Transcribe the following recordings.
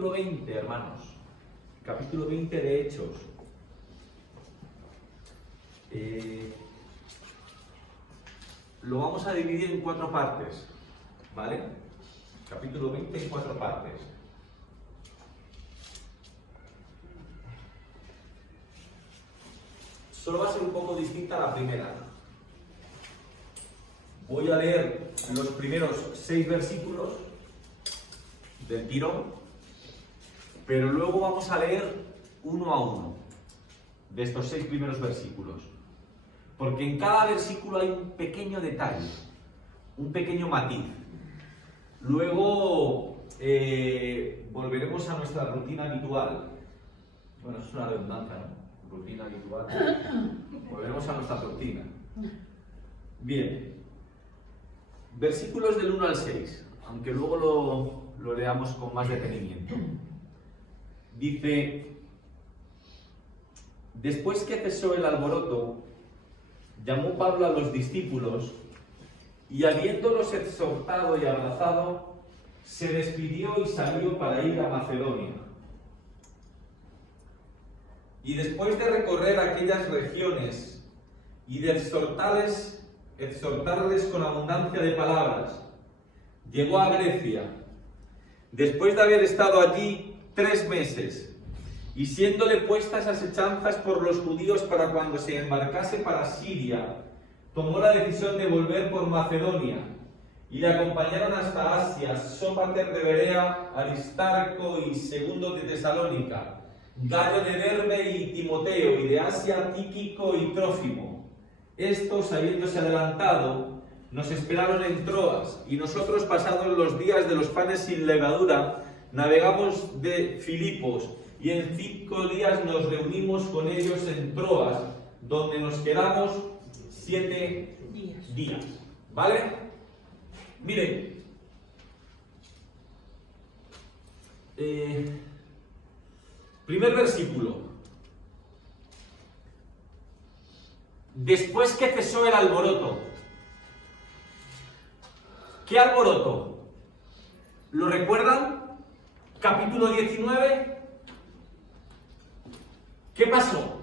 capítulo 20, hermanos. Capítulo 20 de Hechos. Lo vamos a dividir en 4 partes, ¿vale? Capítulo 20 en 4 partes. Solo va a ser un poco distinta a la primera. Voy a leer los primeros 6 versículos del tirón, pero luego vamos a leer uno a uno de estos 6 primeros versículos. Porque en cada versículo hay un pequeño detalle, un pequeño matiz. Luego volveremos a nuestra rutina habitual. Bueno, eso es una redundancia, ¿no? Rutina habitual. Volveremos a nuestra rutina. Bien. Versículos del 1 al 6, aunque luego lo leamos con más detenimiento. Dice: después que cesó el alboroto, llamó Pablo a los discípulos y, habiéndolos exhortado y abrazado, se despidió y salió para ir a Macedonia. Y después de recorrer aquellas regiones y de exhortarles con abundancia de palabras, llegó a Grecia, después de haber estado allí 3 meses, y siéndole puestas asechanzas por los judíos para cuando se embarcase para Siria, tomó la decisión de volver por Macedonia, y le acompañaron hasta Asia Sópater de Berea, Aristarco y Segundo de Tesalónica, Gayo de Derbe y Timoteo, y de Asia Tíquico y Trófimo. Estos, habiéndose adelantado, nos esperaron en Troas, y nosotros, pasados los días de los panes sin levadura, navegamos de Filipos, y en 5 días nos reunimos con ellos en Troas, donde nos quedamos 7 días. ¿Vale? Miren. Primer versículo. Después que cesó el alboroto. ¿Qué alboroto? ¿Lo recuerdan? Capítulo 19. ¿Qué pasó?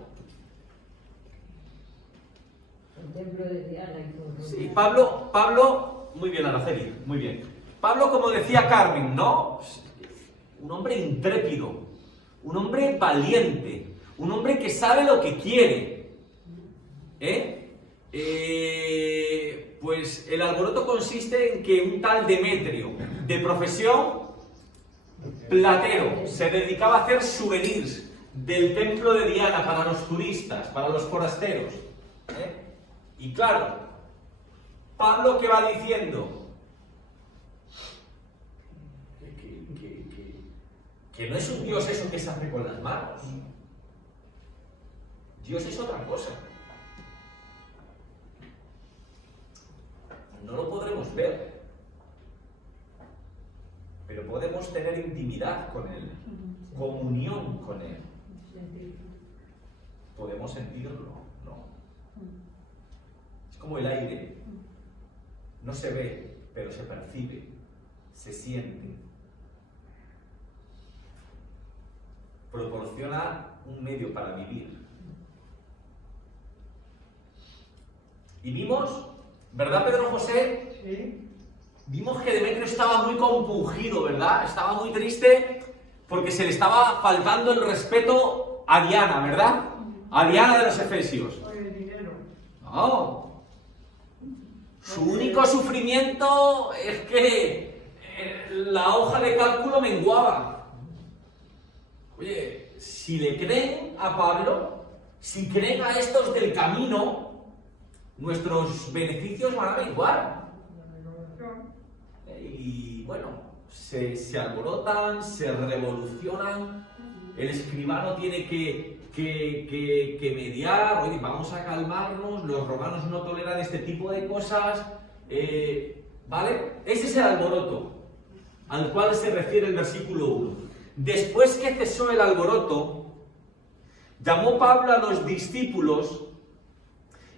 El templo de Diana y todo. Sí, Pablo, muy bien, Araceli, muy bien. Pablo, como decía Carmen, ¿no? Un hombre intrépido, un hombre valiente, un hombre que sabe lo que quiere. Pues el alboroto consiste en que un tal Demetrio, de profesión platero, se dedicaba a hacer souvenirs del templo de Diana para los turistas, para los forasteros. Y claro, Pablo, ¿qué va diciendo? Que no es un Dios eso que se hace con las manos. Dios es otra cosa. No lo podremos ver, pero podemos tener intimidad con Él, comunión con Él. ¿Podemos sentirlo? No. Es como el aire. No se ve, pero se percibe, se siente. Proporciona un medio para vivir. Y vimos, ¿verdad, Pedro José? Sí. Vimos que Demetrio estaba muy compungido, ¿verdad? Estaba muy triste porque se le estaba faltando el respeto a Diana, ¿verdad? A Diana de los Efesios. Por el dinero. No. Su único sufrimiento es que la hoja de cálculo menguaba. Oye, si le creen a Pablo, si creen a estos del camino, nuestros beneficios van a menguar. Y bueno, se alborotan, se revolucionan. El escribano tiene que mediar. Oye, vamos a calmarnos, los romanos no toleran este tipo de cosas. ¿Vale? Ese es el alboroto al cual se refiere el versículo 1. Después que cesó el alboroto, llamó Pablo a los discípulos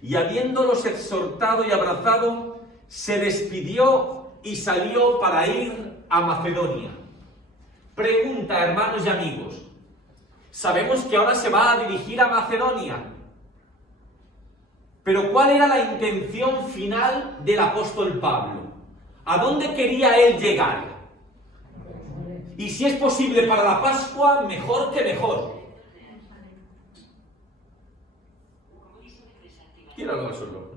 y, habiéndolos exhortado y abrazado, se despidió y salió para ir a Macedonia. Pregunta, hermanos y amigos. Sabemos que ahora se va a dirigir a Macedonia. Pero ¿cuál era la intención final del apóstol Pablo? ¿A dónde quería él llegar? Y si es posible para la Pascua, mejor que mejor. ¿Quién habla solo?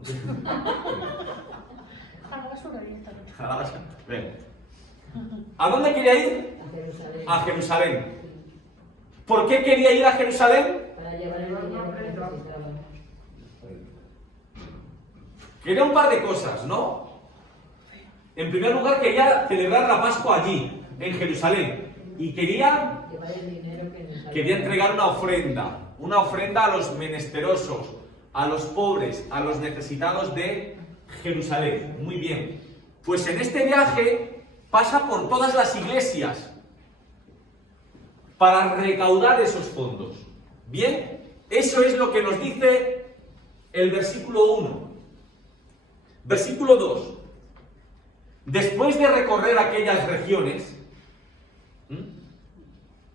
Ven. ¿A dónde quería ir? A Jerusalén. A Jerusalén. ¿Por qué quería ir a Jerusalén? Para llevar el dinero que necesitaban. Quería un par de cosas, ¿no? En primer lugar, quería celebrar la Pascua allí, en Jerusalén. Y quería Llevar el dinero que necesitaban. entregar una ofrenda a los menesterosos, a los pobres, a los necesitados de Jerusalén. Muy bien. Pues en este viaje pasa por todas las iglesias para recaudar esos fondos. Bien, eso es lo que nos dice el versículo 1. Versículo 2. Después de recorrer aquellas regiones,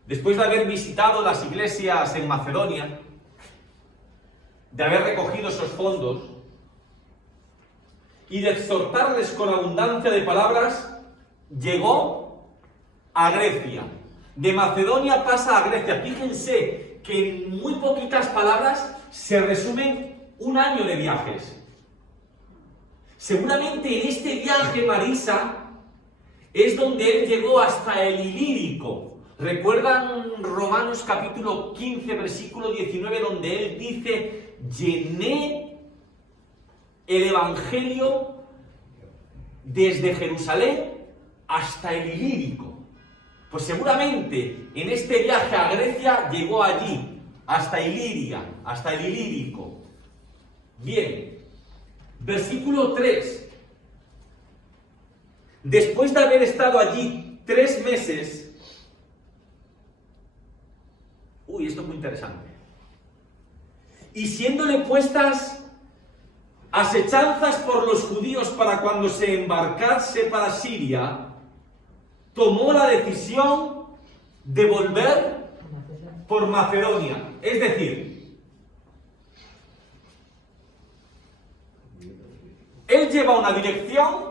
después de haber visitado las iglesias en Macedonia, de haber recogido esos fondos y de exhortarles con abundancia de palabras, llegó a Grecia. De Macedonia pasa a Grecia. Fíjense que en muy poquitas palabras se resumen un año de viajes. Seguramente en este viaje, Marisa, es donde él llegó hasta el Ilírico. ¿Recuerdan Romanos capítulo 15, versículo 19, donde él dice: llené el Evangelio desde Jerusalén hasta el Ilírico? Pues seguramente en este viaje a Grecia llegó allí, hasta Iliria, hasta el Ilírico. Bien, versículo 3. Después de haber estado allí 3 meses, esto es muy interesante, y siéndole puestas asechanzas por los judíos para cuando se embarcase para Siria, tomó la decisión de volver por Macedonia. Es decir, él lleva una dirección,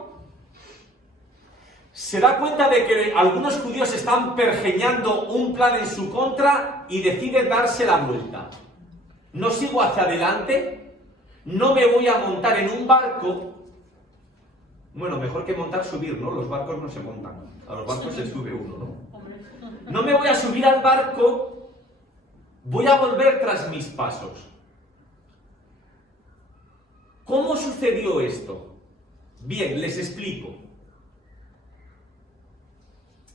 se da cuenta de que algunos judíos están pergeñando un plan en su contra y decide darse la vuelta. No sigo hacia adelante, no me voy a montar en un barco. Bueno, mejor que montar, subir, ¿no? Los barcos no se montan, a los barcos se sube uno, ¿no? No me voy a subir al barco, voy a volver tras mis pasos. ¿Cómo sucedió esto? Bien, les explico.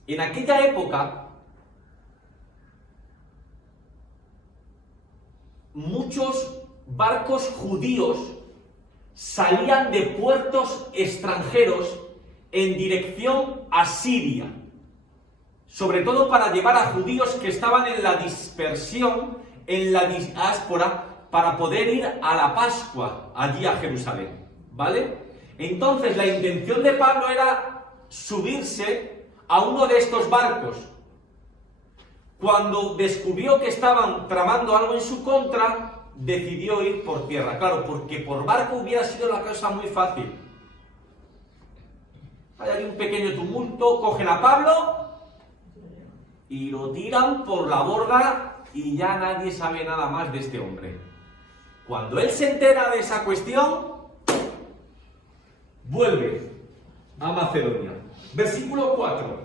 En aquella época, muchos barcos judíos salían de puertos extranjeros en dirección a Siria, sobre todo para llevar a judíos que estaban en la dispersión, en la diáspora, para poder ir a la Pascua, allí a Jerusalén, ¿vale? Entonces la intención de Pablo era subirse a uno de estos barcos. Cuando descubrió que estaban tramando algo en su contra, decidió ir por tierra. Claro, porque por barco hubiera sido la cosa muy fácil. Hay ahí un pequeño tumulto, cogen a Pablo y lo tiran por la borda y ya nadie sabe nada más de este hombre. Cuando él se entera de esa cuestión, vuelve a Macedonia. Versículo 4.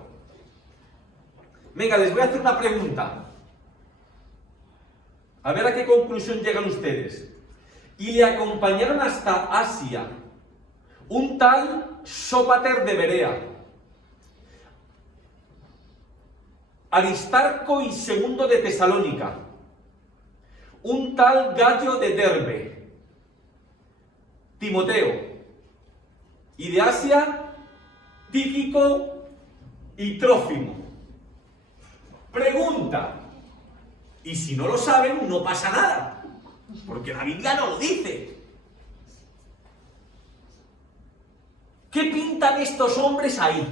Venga, les voy a hacer una pregunta. A ver a qué conclusión llegan ustedes. Y le acompañaron hasta Asia un tal Sópater de Berea, Aristarco y Segundo de Tesalónica, un tal Gallo de Derbe, Timoteo, y de Asia, Tíquico y Trófimo. Pregunta, y si no lo saben, no pasa nada, porque la Biblia no lo dice. ¿Qué pintan estos hombres ahí?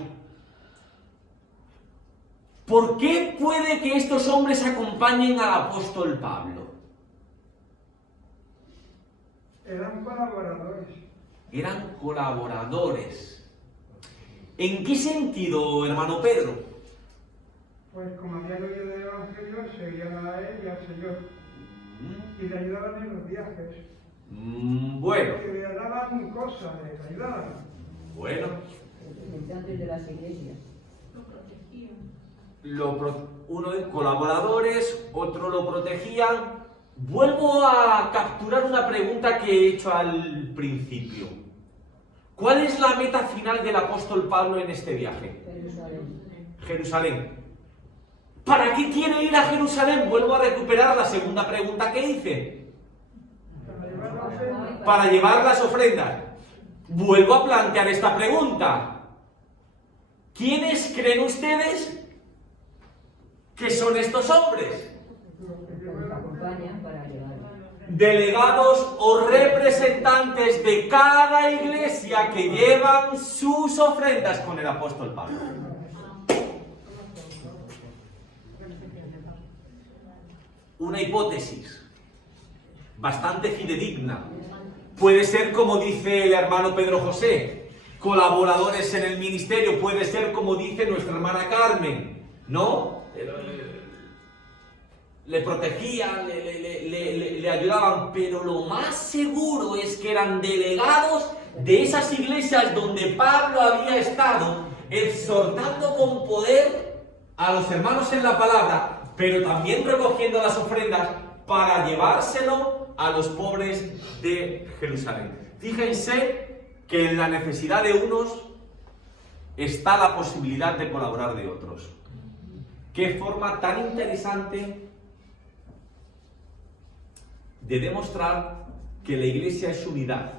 ¿por qué puede que estos hombres acompañen al apóstol Pablo? Eran colaboradores. Eran colaboradores. ¿En qué sentido, hermano Pedro? Pues como habían oído del Evangelio, seguían a él y al Señor. Y le ayudaban en los viajes. Bueno, Que le daban cosas, le ayudaban. bueno. Representantes de las iglesias. Uno de colaboradores, otro lo protegían. Vuelvo a capturar una pregunta que he hecho al principio. ¿Cuál es la meta final del apóstol Pablo en este viaje? Jerusalén. ¿Para qué quiere ir a Jerusalén? Vuelvo a recuperar la segunda pregunta que hice. Para llevar las ofrendas. Vuelvo a plantear esta pregunta. ¿Quiénes creen ustedes que son estos hombres? Los acompañan para llevar. Delegados o representantes de cada iglesia que llevan sus ofrendas con el apóstol Pablo. Una hipótesis bastante fidedigna. Puede ser como dice el hermano Pedro José, colaboradores en el ministerio, puede ser como dice nuestra hermana Carmen, ¿no? Le protegían, le ayudaban, pero lo más seguro es que eran delegados de esas iglesias donde Pablo había estado, exhortando con poder a los hermanos en la palabra, pero también recogiendo las ofrendas para llevárselo a los pobres de Jerusalén. Fíjense que en la necesidad de unos está la posibilidad de colaborar de otros. Qué forma tan interesante de demostrar que la iglesia es unidad,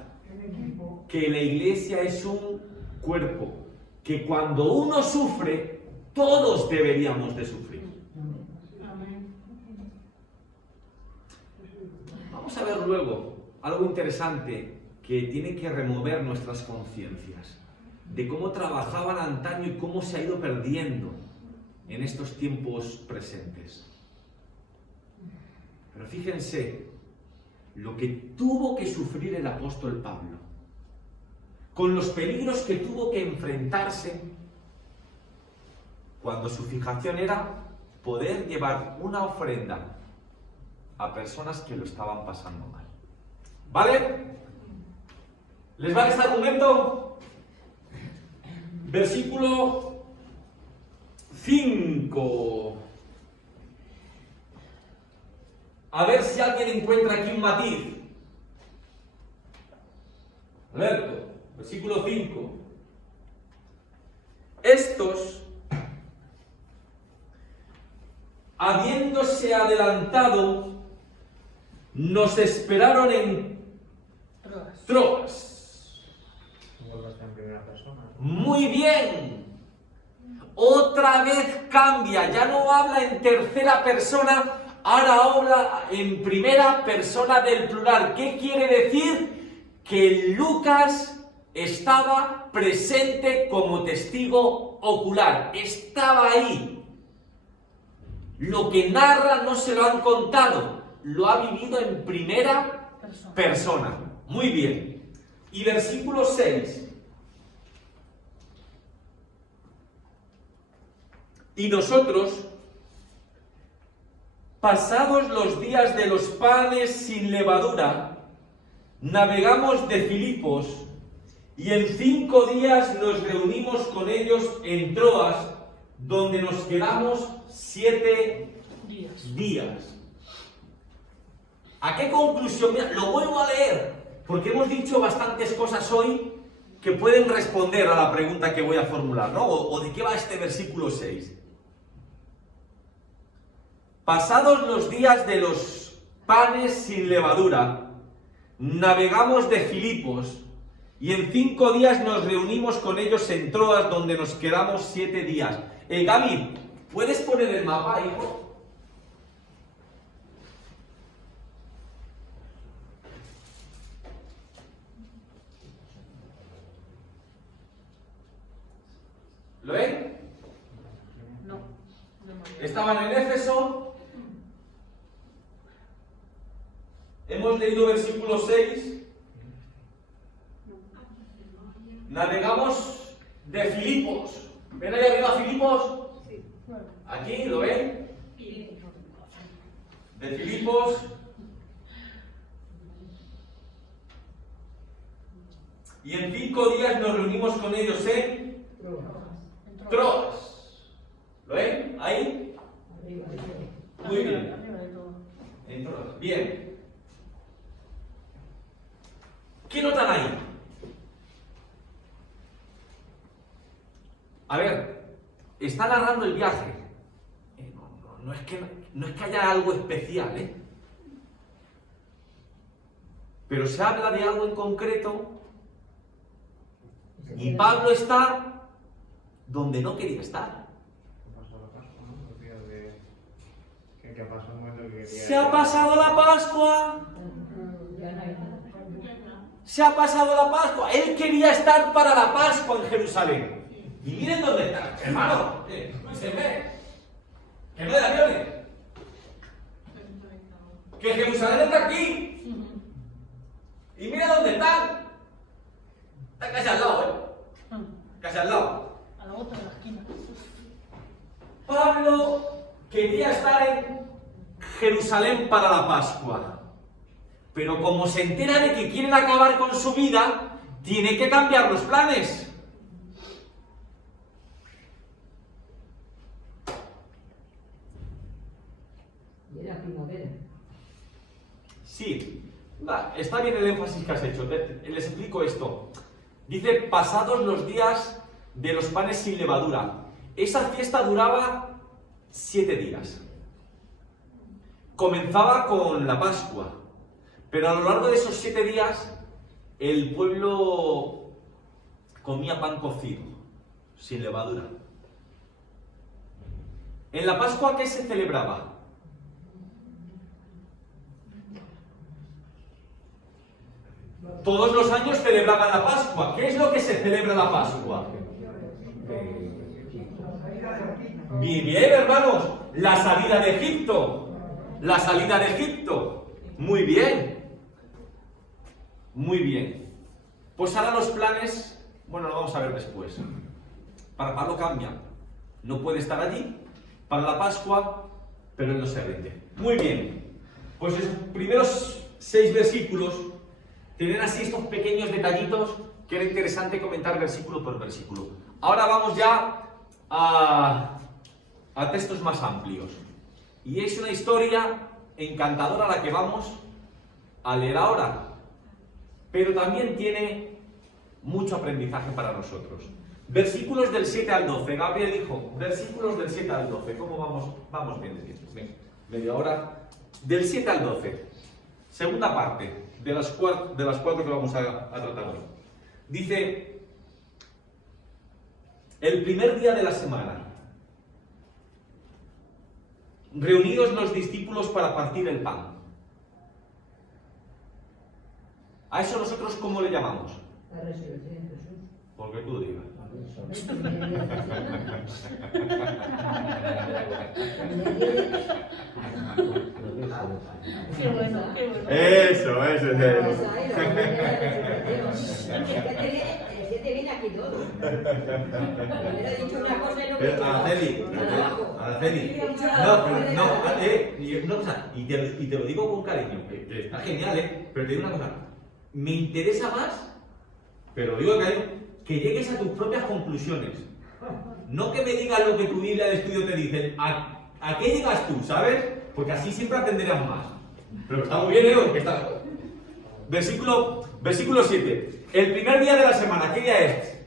que la iglesia es un cuerpo, que cuando uno sufre, todos deberíamos de sufrir. Vamos a ver luego algo interesante que tiene que remover nuestras conciencias, de cómo trabajaban antaño y cómo se ha ido perdiendo en estos tiempos presentes. Pero fíjense lo que tuvo que sufrir el apóstol Pablo, con los peligros que tuvo que enfrentarse cuando su fijación era poder llevar una ofrenda a personas que lo estaban pasando mal. ¿Vale? ¿Les vale este argumento? Versículo 5. A ver si alguien encuentra aquí un matiz. Alberto, versículo 5. Estos, habiéndose adelantado, nos esperaron en Troas. Muy bien. Otra vez cambia, ya no habla en tercera persona, ahora habla en primera persona del plural. ¿Qué quiere decir? Que Lucas estaba presente como testigo ocular, estaba ahí. Lo que narra no se lo han contado, lo ha vivido en primera persona. Muy bien. Y versículo 6. Y nosotros, pasados los días de los panes sin levadura, navegamos de Filipos y en 5 días nos reunimos con ellos en Troas, donde nos quedamos 7 días. ¿A qué conclusión? Mira, lo vuelvo a leer, porque hemos dicho bastantes cosas hoy que pueden responder a la pregunta que voy a formular, ¿no? ¿O de qué va este versículo 6? Pasados los días de los panes sin levadura, navegamos de Filipos y en 5 días nos reunimos con ellos en Troas, donde nos quedamos 7 días. Gaby, ¿puedes poner el mapa, hijo? ¿Lo ven? No, no. estaban en Éfeso. Hemos leído versículo 6. Navegamos de Filipos. ¿Ven ahí arriba Filipos? Aquí, ¿lo ven? De Filipos. Y en 5 días nos reunimos con ellos en Troas. ¿Lo ven? ¿Ahí? Muy bien. En Troas. Bien. ¿Qué notan ahí? A ver, está narrando el viaje. No es que haya algo especial, ¿eh? Pero se habla de algo en concreto y Pablo está donde no quería estar. Se ha pasado la Pascua. Se ha pasado la Pascua. Él quería estar para la Pascua en Jerusalén. Y miren dónde está, hermano. Escúchenme. Que no hay aviones. Que Jerusalén está aquí. Y mira dónde están. Está casi al lado, ¿eh? Casi al lado. A la otra de la esquina. Pablo quería estar en Jerusalén para la Pascua. Pero como se entera de que quieren acabar con su vida, tiene que cambiar los planes. Y era primavera. Sí, está bien el énfasis que has hecho. Les explico esto. Dice, pasados los días de los panes sin levadura. Esa fiesta duraba 7 días. Comenzaba con la Pascua. Pero a lo largo de esos 7 días, el pueblo comía pan cocido, sin levadura. En la Pascua, ¿qué se celebraba? Todos los años celebraban la Pascua. ¿Qué es lo que se celebra la Pascua? Bien, bien, hermanos. La salida de Egipto. La salida de Egipto. Muy bien. Muy bien. Pues ahora los planes, bueno, lo vamos a ver después. Para Pablo cambia. No puede estar allí para la Pascua, pero él no se rinde. Muy bien. Pues los primeros 6 versículos tienen así estos pequeños detallitos que era interesante comentar versículo por versículo. Ahora vamos ya a textos más amplios. Y es una historia encantadora la que vamos a leer ahora. Pero también tiene mucho aprendizaje para nosotros. Versículos del 7 al 12. Gabriel dijo, versículos del 7 al 12. ¿Cómo vamos? Vamos bien, venga, media hora. Del 7 al 12. Segunda parte de las 4 que vamos a tratar hoy. Dice, el primer día de la semana, reunidos los discípulos para partir el pan. A eso nosotros, ¿cómo le llamamos? La resurrección de Jesús. Porque tú digas. Qué bueno, qué bueno. Eso. El 7 viene aquí todo. Le he dicho una cosa y no me Araceli. No, y te lo digo con cariño, que está genial, pero te digo una cosa. Me interesa más, pero lo digo de cariño, que llegues a tus propias conclusiones. No que me digas lo que tu Biblia de estudio te dice. ¿A qué llegas tú, sabes? Porque así siempre aprenderás más. Pero está muy bien, que está... Versículo 7. El primer día de la semana, ¿qué día es?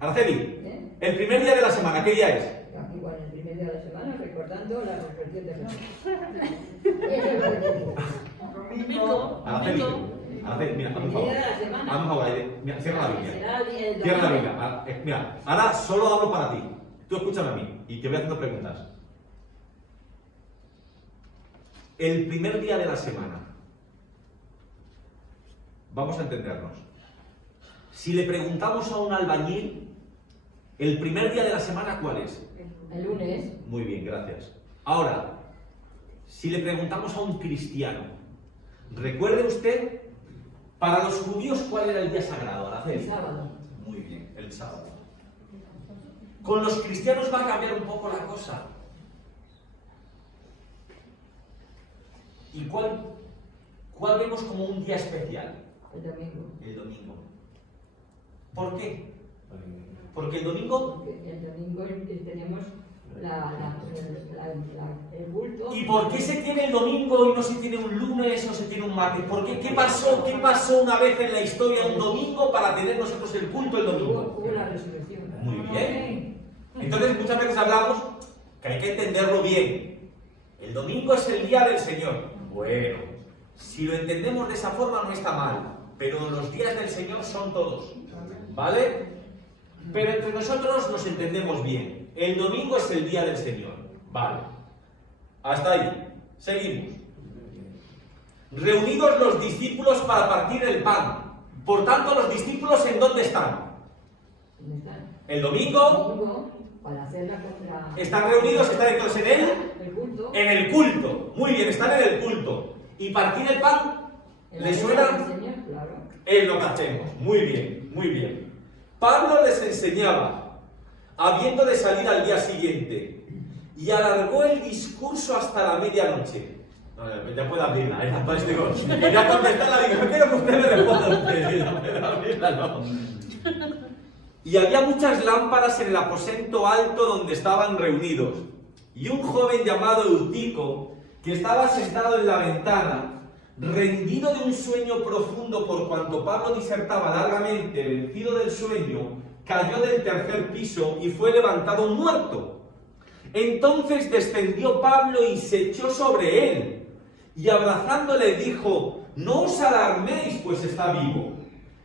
Araceli, el primer día de la semana, ¿qué día es? Igual, el primer día de la semana, recordando la resurrección de Jesús. Domingo. Araceli, mira, hazme un favor. Hazme un favor, mira, cierra la Biblia. Cierra la Biblia. Mira, ahora solo hablo para ti. Tú escúchame a mí y te voy haciendo preguntas. El primer día de la semana. Vamos a entendernos. Si le preguntamos a un albañil, el primer día de la semana, ¿cuál es? El lunes. Muy bien, gracias. Ahora, si le preguntamos a un cristiano, ¿recuerde usted, para los judíos, cuál era el día sagrado, Araceli? El sábado. Muy bien, el sábado. Con los cristianos va a cambiar un poco la cosa. ¿Y cuál vemos como un día especial? El domingo. El domingo. ¿Por qué? Porque el domingo... Porque el domingo tenemos el bulto. ¿Y por qué se tiene el domingo y no se tiene un lunes o se tiene un martes? ¿Por qué? ¿Qué pasó una vez en la historia un domingo para tener nosotros el culto el domingo? Hubo la resurrección. Muy bien. Entonces muchas veces hablamos que hay que entenderlo bien. El domingo es el día del Señor. Bueno, si lo entendemos de esa forma no está mal, pero los días del Señor son todos, ¿vale? Pero entre nosotros nos entendemos bien. El domingo es el día del Señor, ¿vale? Hasta ahí. Seguimos. Reunidos los discípulos para partir el pan. Por tanto, los discípulos ¿en dónde están? ¿Dónde están? El domingo. Domingo, para hacer la contra... ¿Están reunidos? ¿Están entonces en él? El culto. En el culto. Muy bien, están en el culto. ¿Y partir el pan? ¿Le suena? Señor, claro. Es lo que hacemos. Muy bien, muy bien. Pablo les enseñaba, habiendo de salir al día siguiente, y alargó el discurso hasta la medianoche. No, ya puede abrirla, ya pues digo, ya contestarla, digo, quiero que usted me responda a usted, ya puede abrirla, no. Y había muchas lámparas en el aposento alto donde estaban reunidos, y un joven llamado Eutico, que estaba sentado en la ventana, rendido de un sueño profundo por cuanto Pablo disertaba largamente, vencido del sueño, cayó del tercer piso y fue levantado muerto. Entonces descendió Pablo y se echó sobre él, y abrazándole dijo: no os alarméis, pues está vivo.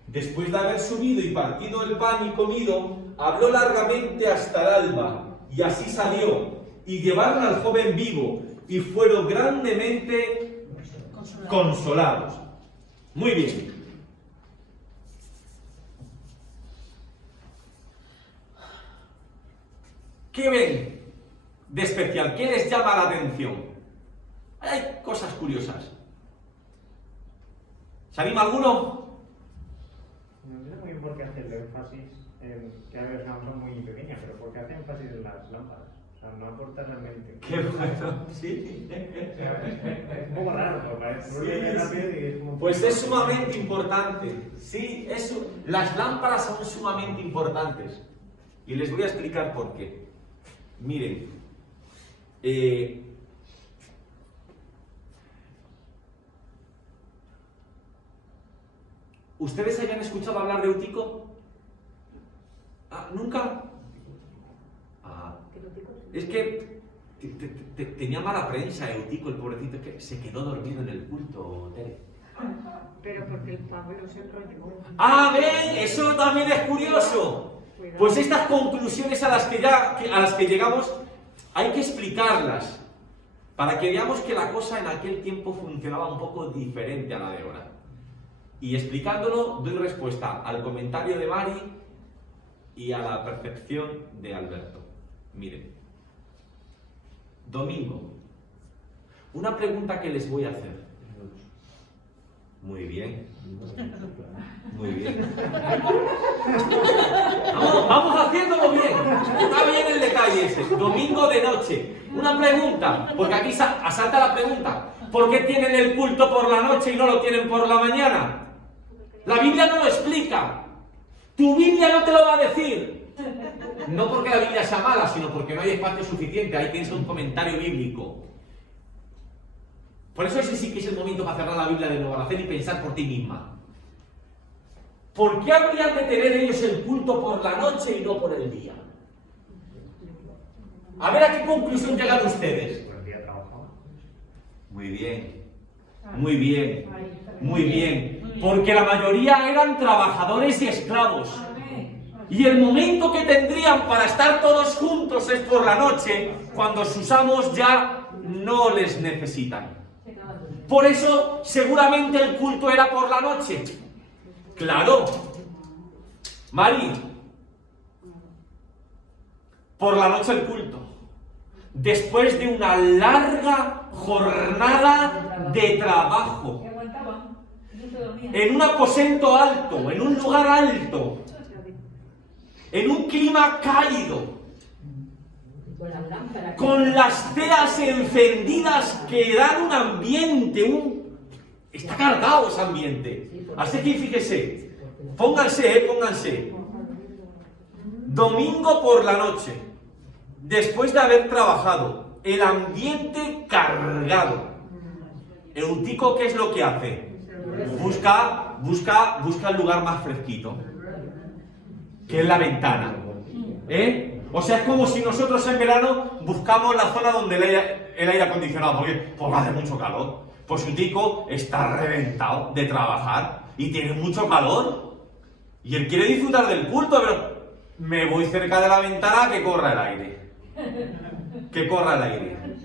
Después de haber subido y partido el pan y comido, habló largamente hasta el alba, y así salió, y llevaron al joven vivo, y fueron grandemente consolados. Muy bien. ¿Qué ven de especial? ¿Qué les llama la atención? Hay cosas curiosas. ¿Se anima alguno? No sé muy bien por qué hace el énfasis en que a veces son muy pequeñas, pero por qué hace énfasis en las lámparas. O sea, no aporta realmente. Qué bueno, sí. O sea, es un poco raro, ¿no? Parece Sí, rápido y es como... Pues es sumamente importante. Sí, las lámparas son sumamente importantes. Y les voy a explicar por qué. Miren, ¿ustedes hayan escuchado hablar de Eutico? ¿Nunca? Es que tenía mala prensa Eutico, el pobrecito, es que se quedó dormido en el culto, Tere. Pero porque el Pablo se enrolló. ¡Ven! Eso también es curioso. Pues estas conclusiones a las que llegamos hay que explicarlas para que veamos que la cosa en aquel tiempo funcionaba un poco diferente a la de ahora. Y explicándolo doy respuesta al comentario de Mari y a la percepción de Alberto. Miren, domingo, una pregunta que les voy a hacer. Muy bien. Muy bien. Vamos haciéndolo bien. Está bien el detalle ese. Domingo de noche. Una pregunta, porque aquí asalta la pregunta. ¿Por qué tienen el culto por la noche y no lo tienen por la mañana? La Biblia no lo explica. Tu Biblia no te lo va a decir. No porque la Biblia sea mala, sino porque no hay espacio suficiente. Ahí tienes un comentario bíblico. Por eso ese sí que es el momento para cerrar la Biblia de nuevo, hacer y pensar por ti misma. ¿Por qué habrían de tener ellos el culto por la noche y no por el día? A ver a qué conclusión llegan ustedes. Por el día trabajaba. Muy bien, muy bien, muy bien. Porque la mayoría eran trabajadores y esclavos. Y el momento que tendrían para estar todos juntos es por la noche, cuando sus amos ya no les necesitan. Por eso, seguramente el culto era por la noche. ¡Claro! Mari, por la noche el culto. después de una larga jornada de trabajo, Que aguantaban. No se dormían. en un aposento alto, en un lugar alto, en un clima cálido, Con las lámparas. con las teas encendidas que dan un ambiente, está cargado ese ambiente. Así que fíjese, pónganse. Domingo por la noche, después de haber trabajado, el ambiente cargado. Eutico, ¿qué es lo que hace? Busca el lugar más fresquito, que es la ventana. O sea, es como si nosotros en verano buscamos la zona donde el aire acondicionado, porque hace mucho calor. Pues Eutico está reventado de trabajar y tiene mucho calor. Y él quiere disfrutar del culto, pero me voy cerca de la ventana que corra el aire.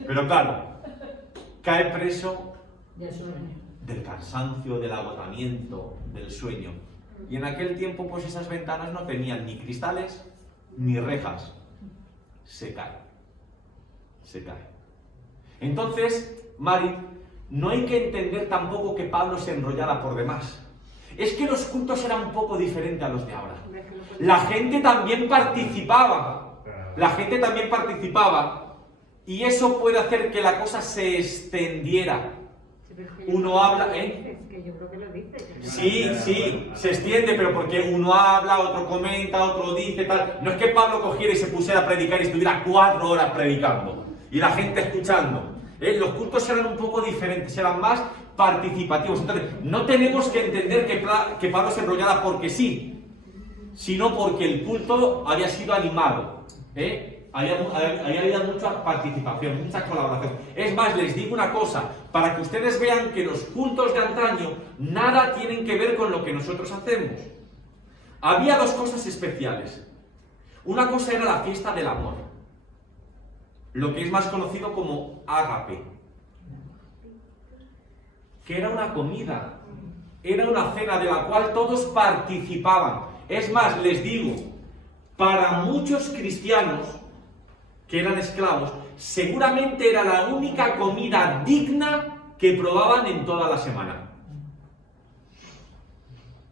Pero claro, cae preso del cansancio, del agotamiento, del sueño. Y en aquel tiempo, pues esas ventanas no tenían ni cristales ni rejas. Se cae. Entonces, Mari, no hay que entender tampoco que Pablo se enrollara por demás. Es que los cultos eran un poco diferentes a los de ahora. La gente también participaba. Y eso puede hacer que la cosa se extendiera. Uno habla, Es que yo creo que lo dice. Sí, se extiende, pero porque uno habla, otro comenta, otro dice, tal. No es que Pablo cogiera y se pusiera a predicar y estuviera 4 horas predicando y la gente escuchando. Los cultos eran un poco diferentes, eran más participativos. Entonces, no tenemos que entender que Pablo se enrollara porque sí, sino porque el culto había sido animado. Había mucha participación, mucha colaboración. Es más, les digo una cosa, para que ustedes vean que los cultos de antaño nada tienen que ver con lo que nosotros hacemos. Había 2 cosas especiales. Una cosa era la fiesta del amor, lo que es más conocido como ágape, que era una comida, era una cena de la cual todos participaban. Es más, les digo, para muchos cristianos que eran esclavos, seguramente era la única comida digna que probaban en toda la semana.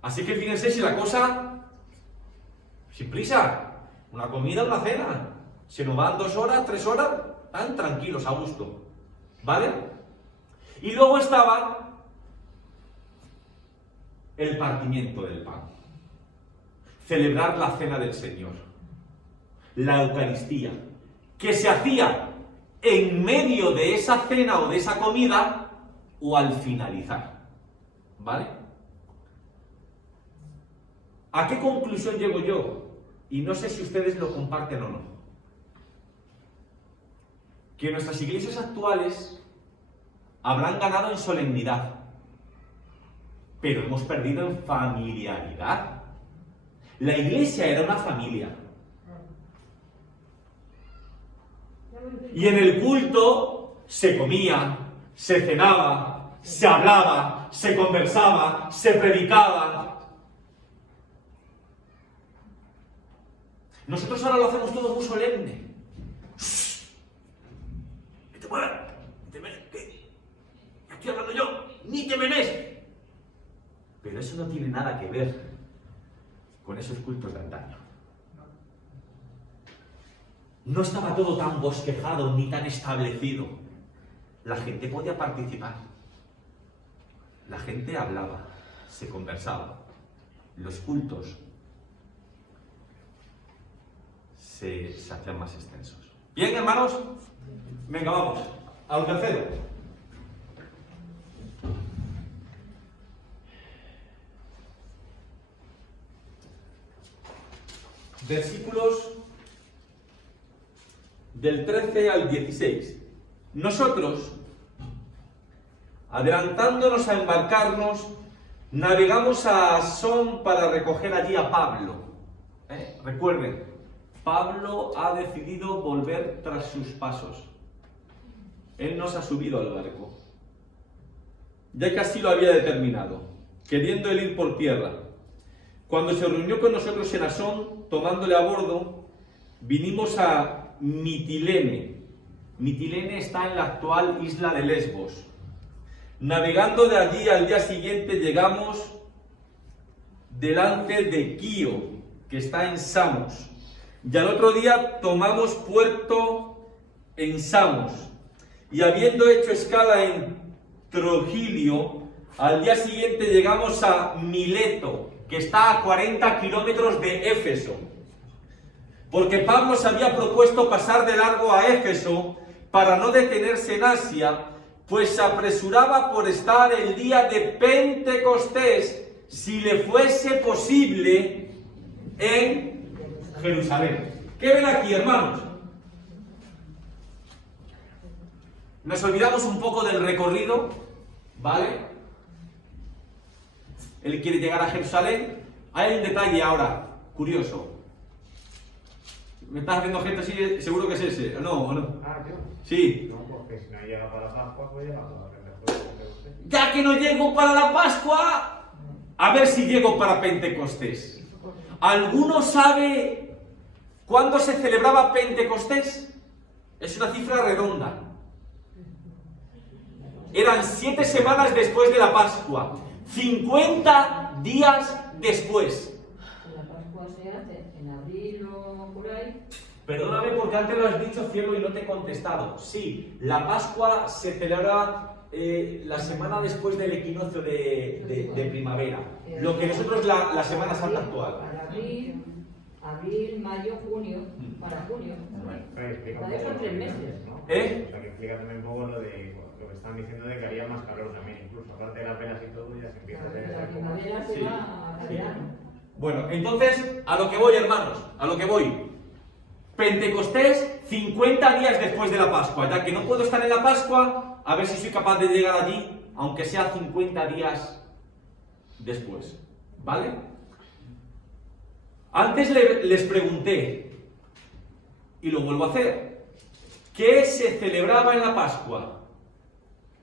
Así que fíjense si la cosa, sin prisa, una comida, una cena, se nos van 2 horas, 3 horas, tan tranquilos, a gusto, ¿vale? Y luego estaba el partimiento del pan, celebrar la cena del Señor, la Eucaristía, que se hacía en medio de esa cena o de esa comida o al finalizar, ¿vale? ¿A qué conclusión llego yo? Y no sé si ustedes lo comparten o no. Que nuestras iglesias actuales habrán ganado en solemnidad, pero hemos perdido en familiaridad. La iglesia era una familia. Y en el culto se comía, se cenaba, se hablaba, se conversaba, se predicaba. Nosotros ahora lo hacemos todo muy solemne. ¿Qué te muevas? ¿Qué? Estoy hablando yo, ni te menes. Pero eso no tiene nada que ver con esos cultos de antaño. No estaba todo tan bosquejado ni tan establecido. La gente podía participar. La gente hablaba, se conversaba. Los cultos se hacían más extensos. Bien, hermanos, venga, vamos al tercero. Versículos del 13 al 16. Nosotros, adelantándonos a embarcarnos, navegamos a Asón para recoger allí a Pablo. Recuerden, Pablo ha decidido volver tras sus pasos. Él no se ha subido al barco, ya que así lo había determinado, queriendo él ir por tierra. Cuando se reunió con nosotros en Asón, tomándole a bordo, vinimos a Mitilene, Mitilene está en la actual isla de Lesbos. Navegando de allí al día siguiente llegamos delante de Quío, que está en Samos. Y al otro día tomamos puerto en Samos. Y habiendo hecho escala en Trogilio, al día siguiente llegamos a Mileto, que está a 40 kilómetros de Éfeso. Porque Pablo se había propuesto pasar de largo a Éfeso para no detenerse en Asia, pues se apresuraba por estar el día de Pentecostés, si le fuese posible, en Jerusalén. ¿Qué ven aquí, hermanos? Nos olvidamos un poco del recorrido, ¿vale? Él quiere llegar a Jerusalén. Hay un detalle ahora, curioso. ¿Me estás haciendo gente así? Seguro que es ese, ¿o no? Ah, ¿yo? Sí. No, porque si no llega para Pascua, pues llega para Pentecostés. Ya que no llego para la Pascua, a ver si llego para Pentecostés. ¿Alguno sabe cuándo se celebraba Pentecostés? Es una cifra redonda. Eran 7 semanas después de la Pascua, 50 días después. La Pascua se hace en abril o por ahí. Perdóname porque antes lo has dicho, cielo, y no te he contestado. Sí, la Pascua se celebra la semana después del equinoccio de primavera, lo que nosotros es la Semana Santa actual. Para abril, mayo, junio, para junio. Explica un Para eso poco 3 lo que meses. dices, ¿no? ¿Eh? O sea, que explica también un poco lo que están diciendo de que haría más calor también, incluso aparte de las velas y todo, ya se empieza a hacer La esa primavera se Sí, va a sí. verano. Bueno, entonces, a lo que voy, hermanos, a lo que voy. Pentecostés, 50 días después de la Pascua, ya que no puedo estar en la Pascua, a ver si soy capaz de llegar allí, aunque sea 50 días después, ¿vale? Antes les pregunté, y lo vuelvo a hacer, ¿qué se celebraba en la Pascua?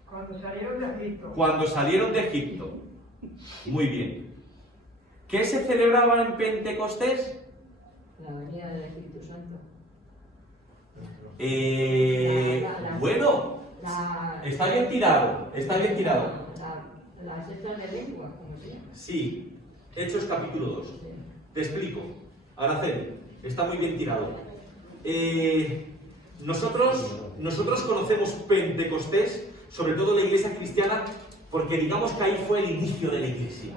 Cuando salieron de Egipto. Cuando salieron de Egipto. Muy bien. ¿Qué se celebraba en Pentecostés? La venida del Espíritu Santo. Bueno, está bien tirado, está bien tirado. Las estas de lengua, ¿cómo se llama? Sí, Hechos capítulo 2. Sí. Te explico. Araceli, está muy bien tirado. Nosotros conocemos Pentecostés, sobre todo la iglesia cristiana, porque digamos que ahí fue el inicio de la iglesia.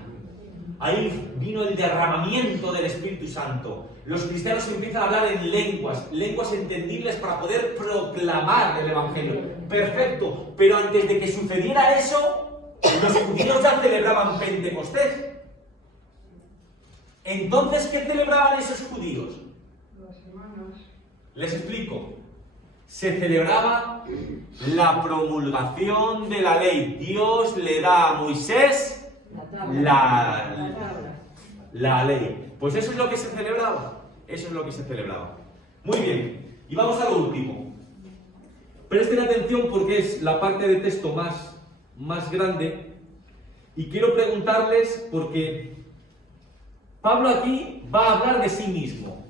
Ahí vino el derramamiento del Espíritu Santo. Los cristianos empiezan a hablar en lenguas entendibles para poder proclamar el Evangelio. Perfecto, pero antes de que sucediera eso, los judíos ya celebraban Pentecostés. Entonces, ¿qué celebraban esos judíos? Las semanas. Les explico. Se celebraba la promulgación de la ley. Dios le da a Moisés la ley. Pues eso es lo que se celebraba. Eso es lo que se celebraba. Muy bien. Y vamos a lo último. Presten atención porque es la parte de texto más grande. Y quiero preguntarles porque Pablo aquí va a hablar de sí mismo.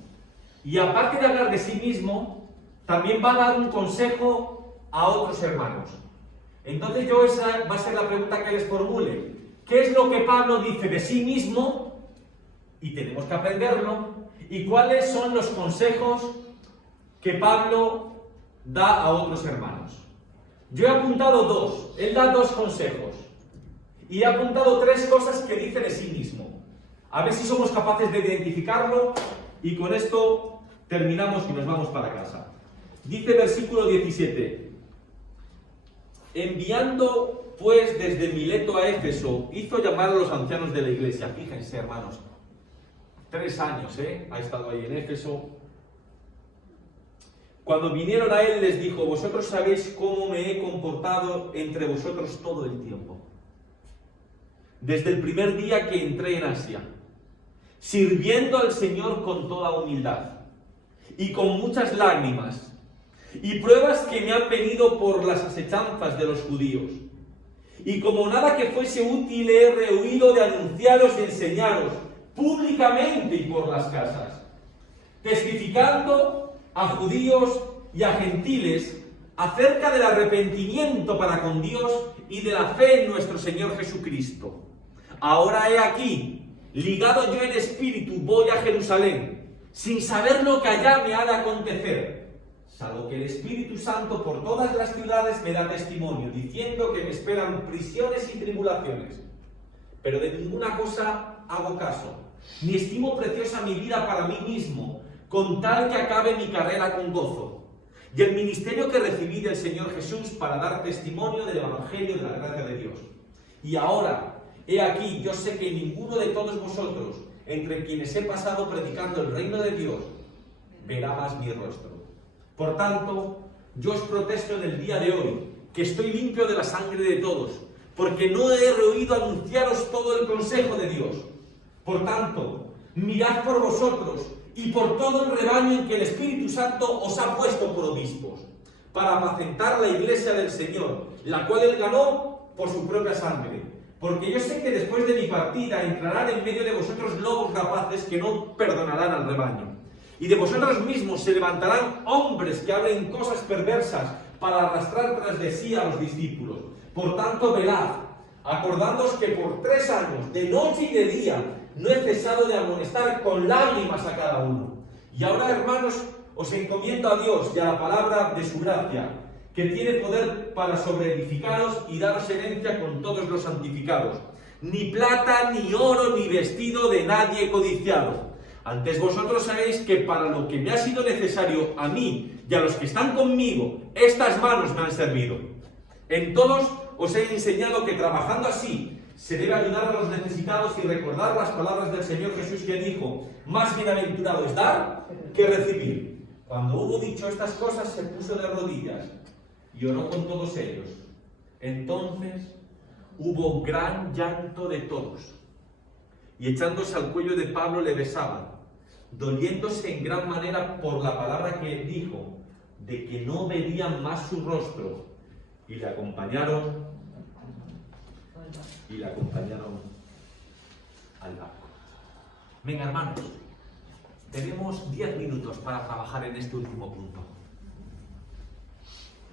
Y aparte de hablar de sí mismo, también va a dar un consejo a otros hermanos. Entonces esa va a ser la pregunta que les formule. ¿Qué es lo que Pablo dice de sí mismo? Y tenemos que aprenderlo. ¿Y cuáles son los consejos que Pablo da a otros hermanos? Yo he apuntado 2. Él da 2 consejos. Y he apuntado 3 cosas que dice de sí mismo. A ver si somos capaces de identificarlo. Y con esto terminamos y nos vamos para casa. Dice versículo 17. Enviando pues desde Mileto a Éfeso, hizo llamar a los ancianos de la iglesia. Fíjense, hermanos, 3 años, ha estado ahí en Éfeso. Cuando vinieron a él les dijo: vosotros sabéis cómo me he comportado entre vosotros todo el tiempo, desde el primer día que entré en Asia, sirviendo al Señor con toda humildad y con muchas lágrimas y pruebas que me han venido por las asechanzas de los judíos. Y como nada que fuese útil he rehuido de anunciaros y enseñaros públicamente y por las casas, testificando a judíos y a gentiles acerca del arrepentimiento para con Dios y de la fe en nuestro Señor Jesucristo. Ahora he aquí, ligado yo en espíritu, voy a Jerusalén, sin saber lo que allá me ha de acontecer, salvo que el Espíritu Santo por todas las ciudades me da testimonio, diciendo que me esperan prisiones y tribulaciones. Pero de ninguna cosa hago caso, ni estimo preciosa mi vida para mí mismo, con tal que acabe mi carrera con gozo, y el ministerio que recibí del Señor Jesús para dar testimonio del Evangelio de la gracia de Dios. Y ahora, he aquí, yo sé que ninguno de todos vosotros, entre quienes he pasado predicando el reino de Dios, verá más mi rostro. Por tanto, yo os protesto en el día de hoy, que estoy limpio de la sangre de todos, porque no he rehuido anunciaros todo el consejo de Dios. Por tanto, mirad por vosotros y por todo el rebaño en que el Espíritu Santo os ha puesto por obispos, para apacentar la iglesia del Señor, la cual él ganó por su propia sangre. Porque yo sé que después de mi partida entrarán en medio de vosotros lobos rapaces que no perdonarán al rebaño. Y de vosotros mismos se levantarán hombres que hablen cosas perversas para arrastrar tras de sí a los discípulos. Por tanto, velad, acordándoos que por 3 años, de noche y de día, no he cesado de amonestar con lágrimas a cada uno. Y ahora, hermanos, os encomiendo a Dios y a la palabra de su gracia, que tiene poder para sobreedificaros y daros herencia con todos los santificados. Ni plata, ni oro, ni vestido de nadie codiciado. Antes vosotros sabéis que para lo que me ha sido necesario a mí y a los que están conmigo, estas manos me han servido. En todos os he enseñado que trabajando así se debe ayudar a los necesitados y recordar las palabras del Señor Jesús que dijo: más bienaventurado es dar que recibir. Cuando hubo dicho estas cosas, se puso de rodillas y oró con todos ellos. Entonces hubo gran llanto de todos, y echándose al cuello de Pablo le besaban, doliéndose en gran manera por la palabra que dijo, de que no verían más su rostro, y le acompañaron al barco. Venga, hermanos, tenemos 10 minutos para trabajar en este último punto.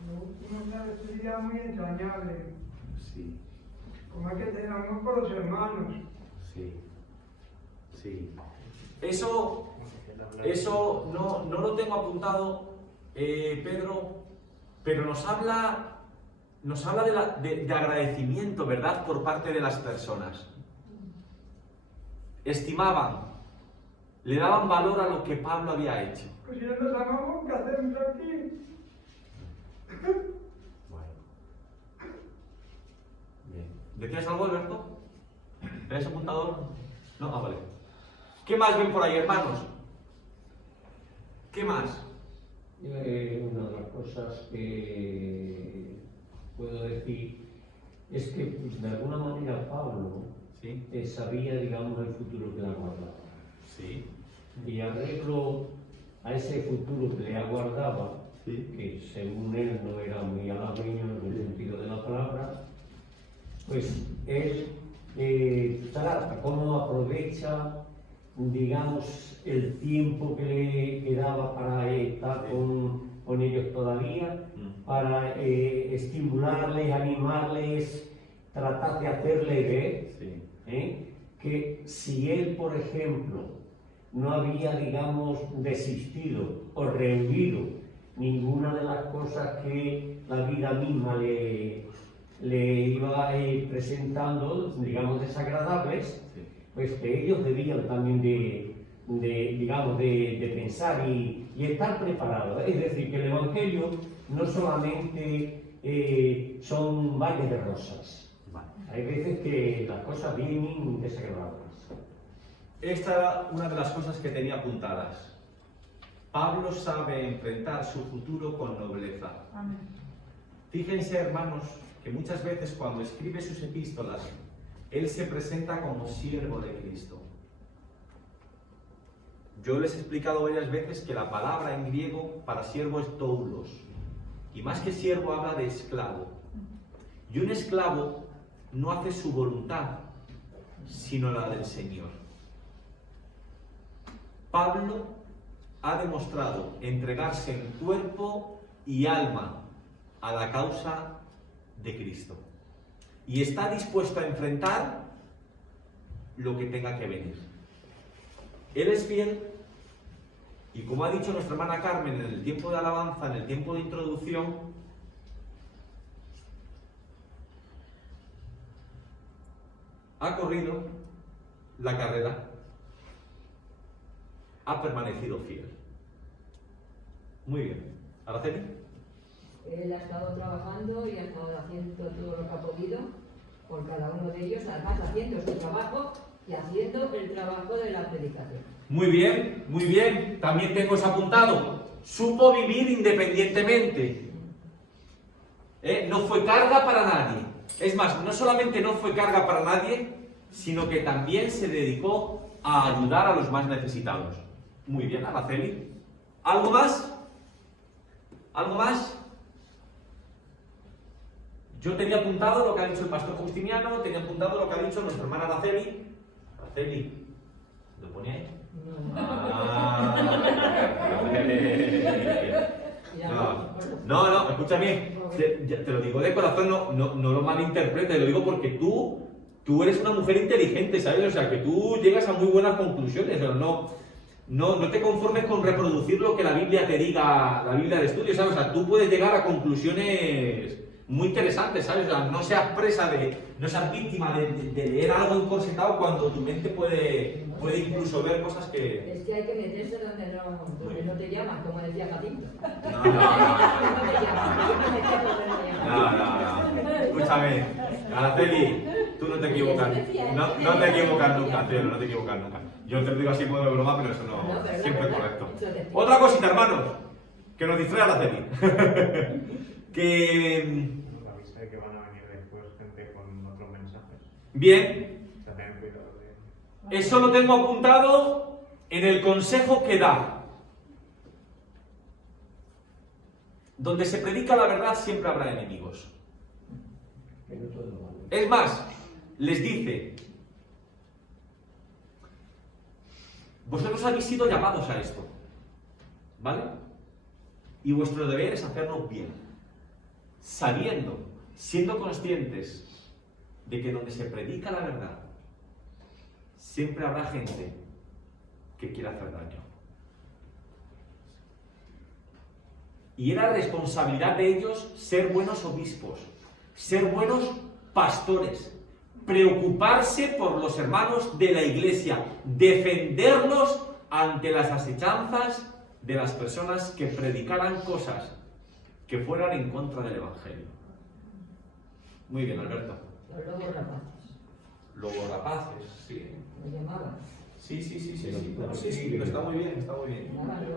Lo último sería muy entrañable. Sí, Como hay que tener amor por los hermanos. sí, sí. Eso no lo tengo apuntado, Pedro, pero nos habla de agradecimiento, ¿verdad?, por parte de las personas. Estimaban, le daban valor a lo que Pablo había hecho. Pues si no nos amamos, ¿qué hacemos aquí? Bueno. Bien. ¿Decías algo, Alberto? ¿Tenéis apuntado? No, vale. ¿Qué más ven por ahí, hermanos? ¿Qué más? Una de las cosas que puedo decir es que de alguna manera Pablo Sí, sabía, digamos, el futuro que le aguardaba. sí, Y arreglo a ese futuro que le aguardaba, sí. que según él no era muy halagüeño en el sentido de la palabra, pues él trata cómo aprovecha, digamos, el tiempo que le quedaba para estar con ellos todavía, para estimularles, animarles, tratar de hacerle ver que si él, por ejemplo, no había, digamos, desistido o rehuido ninguna de las cosas que la vida misma le iba presentando, digamos, desagradables, pues que ellos debían también de pensar y estar preparados. Es decir, que el Evangelio no solamente son valles de rosas. Hay veces que las cosas vienen desagradables. Esta era una de las cosas que tenía apuntadas. Pablo sabe enfrentar su futuro con nobleza. Amén. Fíjense, hermanos, que muchas veces cuando escribe sus epístolas, él se presenta como siervo de Cristo. Yo les he explicado varias veces que la palabra en griego para siervo es doulos, y más que siervo habla de esclavo. Y un esclavo no hace su voluntad, sino la del Señor. Pablo ha demostrado entregarse en cuerpo y alma a la causa de Cristo. Y está dispuesto a enfrentar lo que tenga que venir. Él es fiel y, como ha dicho nuestra hermana Carmen en el tiempo de alabanza, en el tiempo de introducción, ha corrido la carrera, ha permanecido fiel. Muy bien. ¿Araceli? Él ha estado trabajando y ha estado haciendo todo lo que ha podido por cada uno de ellos, además haciendo su trabajo y haciendo el trabajo de la predicación. Muy bien, muy bien. También tengo eso apuntado. Supo vivir independientemente. No fue carga para nadie. Es más, no solamente no fue carga para nadie, sino que también se dedicó a ayudar a los más necesitados. Muy bien, Araceli. ¿Algo más? ¿Algo más? Yo tenía apuntado lo que ha dicho el pastor Justiniano, tenía apuntado lo que ha dicho nuestra hermana Araceli. Araceli, ¿lo pone ahí? No, escúchame, te lo digo de corazón, no lo malinterpretes, lo digo porque tú eres una mujer inteligente, ¿sabes? O sea, que tú llegas a muy buenas conclusiones, pero no te conformes con reproducir lo que la Biblia te diga, la Biblia de estudio, ¿sabes? O sea, tú puedes llegar a conclusiones muy interesantes, ¿sabes? O sea, no seas no seas víctima de leer algo encorsetado cuando tu mente puede incluso ver cosas que... Es que hay que meterse donde no te llaman, como decía Jacinto. No. Escúchame, Araceli, tú no te equivocas. No te equivocas nunca, cielo, no te equivocas nunca. Yo te lo digo así como de broma, pero eso no, siempre es correcto. Otra cosita, hermanos, que nos distrae Araceli. Que... La vista de que van a venir después gente con otros mensajes. Bien. O sea, ten cuidado de... Eso lo tengo apuntado en el consejo que da. Donde se predica la verdad siempre habrá enemigos. Es más, les dice, vosotros habéis sido llamados a esto, ¿vale? Y vuestro deber es hacerlo bien, sabiendo, siendo conscientes de que donde se predica la verdad, siempre habrá gente que quiera hacer daño. Y era responsabilidad de ellos ser buenos obispos, ser buenos pastores, preocuparse por los hermanos de la iglesia, defenderlos ante las asechanzas de las personas que predicaran cosas que fueran en contra del Evangelio. Muy bien, Alberto. Los lobos rapaces. Lobos rapaces, sí. Lo llamaban. Sí, pero está muy bien, está muy bien.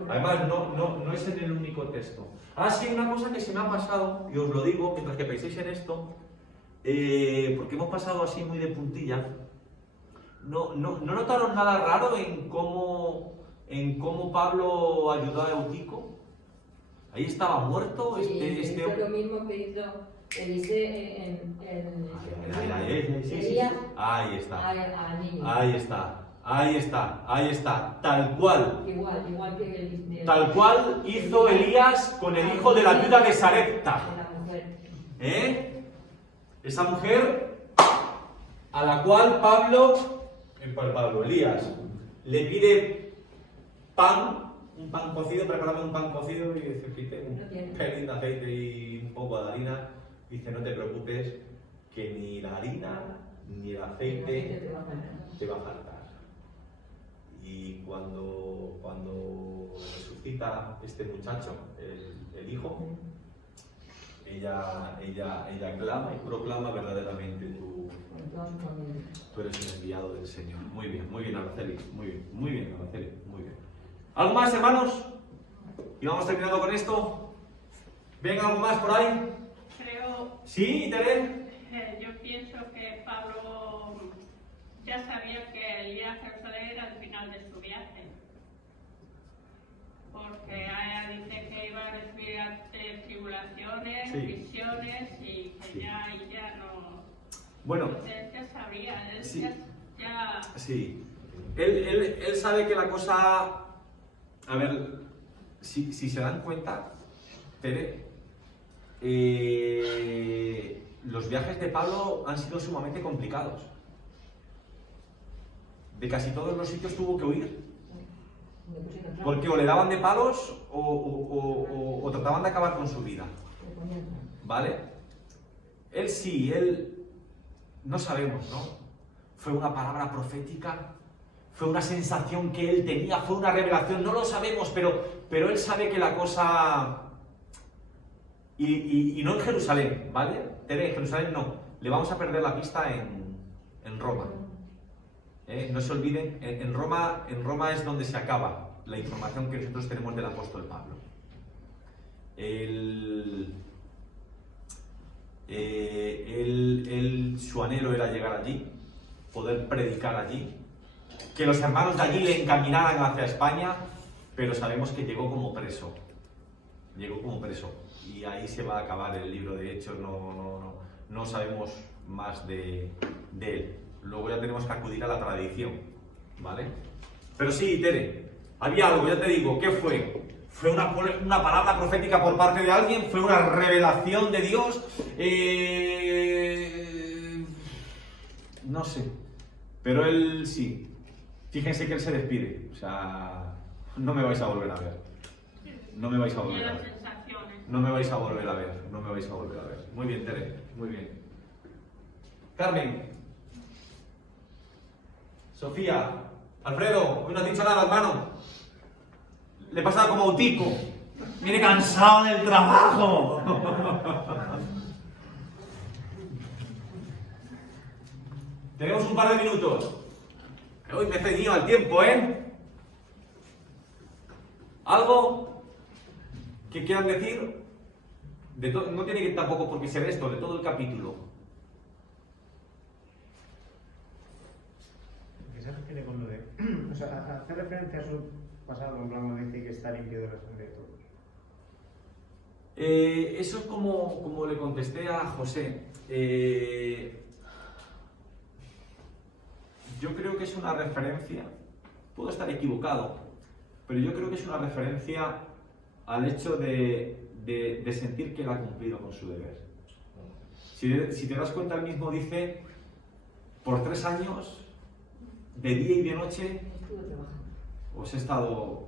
Además, no es en el único texto. Ah, sí, una cosa que se me ha pasado, y os lo digo mientras que penséis en esto, porque hemos pasado así muy de puntilla. ¿No notaron nada raro en cómo Pablo ayudó a Eutico? Ahí estaba muerto. Sí, hizo lo mismo que hizo Eliseo en Elías. Ahí está. al niño. Ahí está. Tal cual. Igual que Eliseo. Tal cual hizo Elías con el hijo de la viuda de Sarepta. La mujer. Esa mujer a la cual Elías le pide pan, un pan cocido, prepárame un pan cocido y dice, quite un pelín de aceite y un poco de harina. Dice, no te preocupes, que ni la harina ni el aceite te va a faltar. Y cuando resucita este muchacho, el hijo, ella clama y proclama verdaderamente tú eres un enviado del Señor. Muy bien, Araceli, muy bien, Araceli, muy bien. ¿Algo más, hermanos? Y vamos terminando con esto. ¿Venga algo más por ahí? Creo, ¿Sí, Tere? yo pienso que Pablo ya sabía que el viaje a Jerusalén era el final de su viaje. Porque allá dice que iba a recibir tribulaciones, Sí. visiones y que ya no. Bueno, Él ya sabía, él sí. ya. Sí. Él sabe que la cosa... A ver, si se dan cuenta, Tere, los viajes de Pablo han sido sumamente complicados. De casi todos los sitios tuvo que huir. Porque o le daban de palos o trataban de acabar con su vida. ¿Vale? Él sí, él... No sabemos, ¿no? Fue una palabra profética, fue una sensación que él tenía, fue una revelación, no lo sabemos, pero él sabe que la cosa... Y no en Jerusalén, ¿vale? En Jerusalén no, le vamos a perder la pista en Roma. No se olviden, en Roma es donde se acaba la información que nosotros tenemos del apóstol Pablo. Su anhelo era llegar allí, poder predicar allí, que los hermanos de allí le encaminaran hacia España, pero sabemos que llegó como preso. Y ahí se va a acabar el libro de Hechos, no sabemos más de él. Luego ya tenemos que acudir a la tradición, ¿vale? Pero sí, Tere, había algo, ya te digo, ¿qué fue? ¿Fue una palabra profética por parte de alguien? ¿Fue una revelación de Dios? No sé. Pero él sí. Fíjense que él se despide. O sea, no me vais a volver a ver. No me vais a volver a ver. No me vais a volver a ver. No me vais a volver a ver. Muy bien, Tere. Muy bien. Carmen. Sofía. Alfredo. Hoy no has dicho nada, hermano. Le pasa como a un tipo. Viene cansado del trabajo. Tenemos un par de minutos. Hoy me he ceñido al tiempo, ¿eh? ¿Algo que quieran decir? No tiene que tampoco por qué ser esto, de todo el capítulo. ¿Qué se refiere con lo de...? O sea, hace referencia a su pasado, en plan, dice que está limpio de la sangre de todos. Eso es como le contesté a José. Yo creo que es una referencia, puedo estar equivocado, pero yo creo que es una referencia al hecho de sentir que él ha cumplido con su deber. Si te das cuenta, él mismo dice, por 3 años, de día y de noche, os he estado,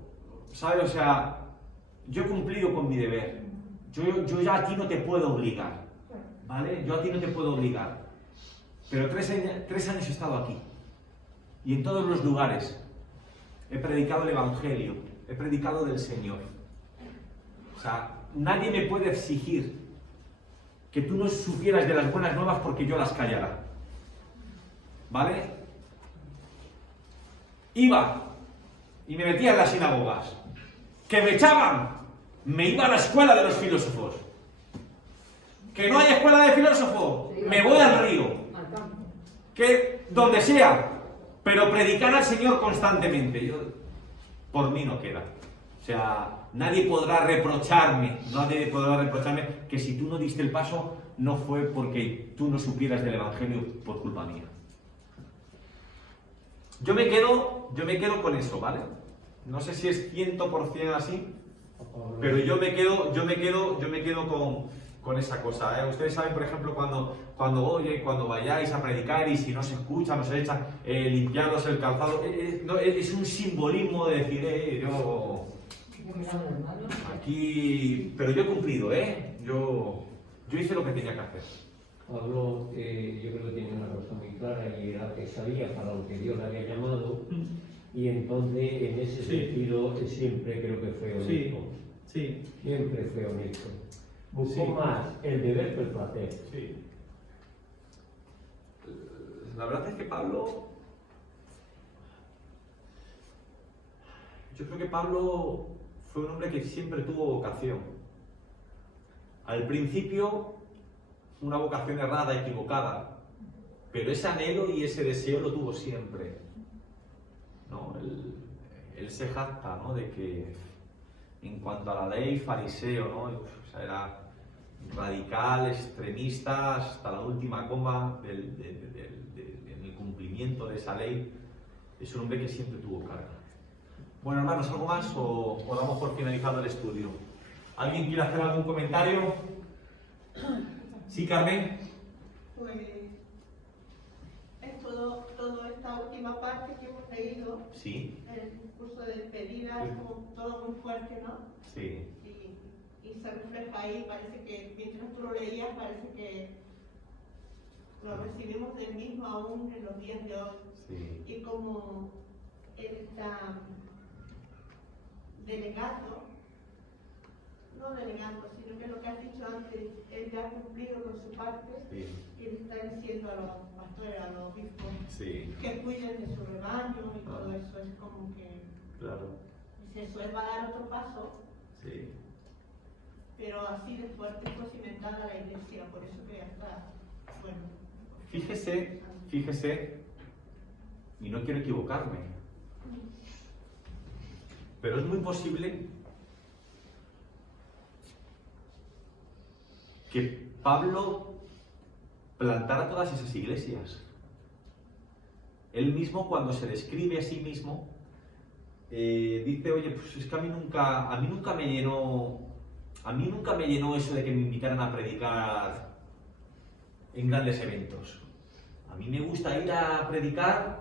¿sabes? O sea, yo he cumplido con mi deber. Yo ya a ti no te puedo obligar, ¿vale? Yo a ti no te puedo obligar. Pero 3 años he estado aquí. Y en todos los lugares he predicado el Evangelio, he predicado del Señor. O sea, nadie me puede exigir que tú no supieras de las buenas nuevas porque yo las callara. ¿Vale? Iba y me metía en las sinagogas. Que me echaban, me iba a la escuela de los filósofos. Que no hay escuela de filósofos, me voy al río. Que donde sea, pero predicar al Señor constantemente. Por mí no queda. O sea, nadie podrá reprocharme que si tú no diste el paso, no fue porque tú no supieras del Evangelio por culpa mía. Yo me quedo con eso, ¿vale? No sé si es 100% así, pero yo me quedo con esa cosa, ¿eh? Ustedes saben, por ejemplo, cuando vayáis a predicar y si no se escucha, no se echa, limpiaros el calzado, es un simbolismo de decir, yo aquí, pero yo he cumplido, yo hice lo que tenía que hacer. Pablo, yo creo que tenía una cosa muy clara y era que sabía para lo que Dios le había llamado y entonces en ese sentido siempre creo que fue honesto. Sí. Siempre fue honesto. Buscó más el deber que el placer. Sí. La verdad es que Pablo... Yo creo que Pablo fue un hombre que siempre tuvo vocación. Al principio, una vocación errada, equivocada, pero ese anhelo y ese deseo lo tuvo siempre. ¿No? Él se jacta, ¿no?, de que en cuanto a la ley, fariseo, ¿no? O sea, era radical, extremista, hasta la última coma en el cumplimiento de esa ley. Es un hombre que siempre tuvo carga. Bueno, hermanos, ¿algo más o damos por finalizado el estudio? ¿Alguien quiere hacer algún comentario? Sí, Carmen. Pues es toda esta última parte que hemos leído, Sí, el discurso de despedida, es como todo muy fuerte, ¿no? sí, Y se refleja ahí, parece que mientras tú lo leías, parece que lo recibimos del mismo aún en los días de hoy. sí. Y como él está delegando, no delegando, sino que lo que has dicho antes, él ya ha cumplido con su parte, Sí. y le está diciendo a los pastores, a los obispos, Sí, que cuiden de su rebaño y todo eso, es como que claro. es eso, él va a dar otro paso, Sí. pero así de fuerte fue cimentada la iglesia, por eso que ya está, bueno. Fíjese, y no quiero equivocarme, pero es muy posible que Pablo plantara todas esas iglesias. Él mismo, cuando se describe a sí mismo, dice, oye, pues es que a mí nunca me llenó eso de que me invitaran a predicar en grandes eventos. A mí me gusta ir a predicar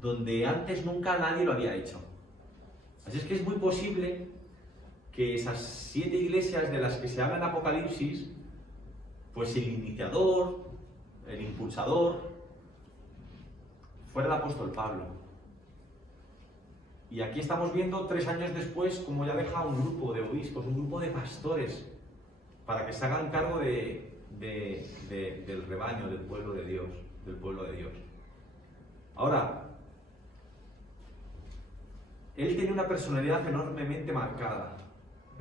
donde antes nunca nadie lo había hecho. Así es que es muy posible que esas 7 iglesias de las que se habla en Apocalipsis, pues el iniciador, el impulsador, fuera el apóstol Pablo. Y aquí estamos viendo 3 años después cómo ya deja un grupo de obispos, un grupo de pastores, para que se hagan cargo del rebaño, del pueblo de Dios, Ahora, él tenía una personalidad enormemente marcada,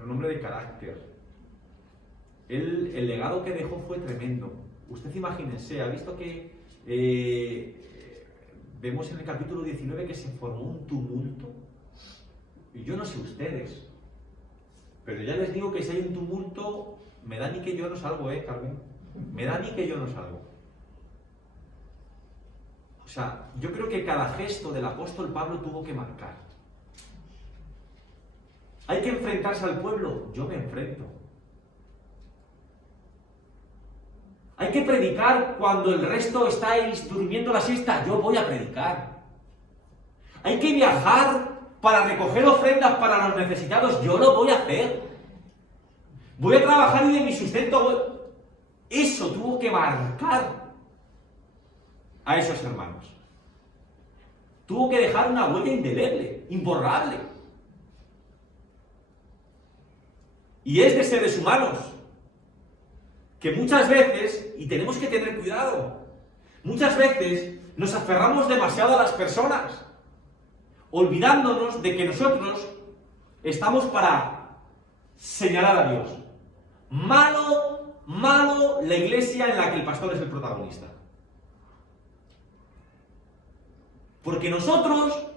un hombre de carácter. El legado que dejó fue tremendo. Usted imagínense, ha visto que vemos en el capítulo 19 que se formó un tumulto. Y yo no sé ustedes, pero ya les digo que si hay un tumulto, me da ni que yo no salgo, Carmen. Me da ni que yo no salgo. O sea, yo creo que cada gesto del apóstol Pablo tuvo que marcar. ¿Hay que enfrentarse al pueblo? Yo me enfrento. ¿Hay que predicar cuando el resto estáis durmiendo la siesta? Yo voy a predicar. ¿Hay que viajar para recoger ofrendas para los necesitados? Yo lo voy a hacer. Voy a trabajar y de mi sustento. Eso tuvo que marcar a esos hermanos. Tuvo que dejar una huella indeleble, imborrable. Y es de seres humanos que muchas veces, y tenemos que tener cuidado, muchas veces nos aferramos demasiado a las personas, olvidándonos de que nosotros estamos para señalar a Dios. Malo la iglesia en la que el pastor es el protagonista. Porque nosotros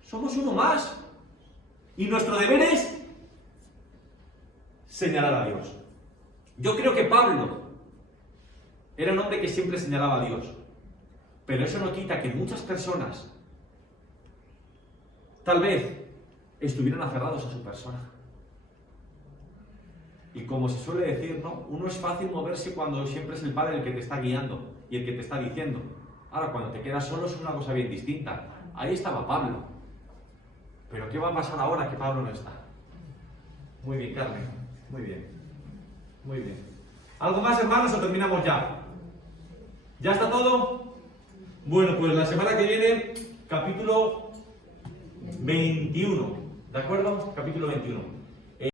somos uno más. Y nuestro deber es señalar a Dios. Yo creo que Pablo era un hombre que siempre señalaba a Dios. Pero eso no quita que muchas personas tal vez estuvieran aferrados a su persona. Y como se suele decir, ¿no? Uno es fácil moverse cuando siempre es el Padre el que te está guiando y el que te está diciendo. Ahora, cuando te quedas solo es una cosa bien distinta. Ahí estaba Pablo. Pero ¿qué va a pasar ahora que Pablo no está? Muy bien, Carmen. Muy bien. Muy bien. ¿Algo más, hermanos, o terminamos ya? ¿Ya está todo? Bueno, pues la semana que viene, capítulo 21. ¿De acuerdo? Capítulo 21.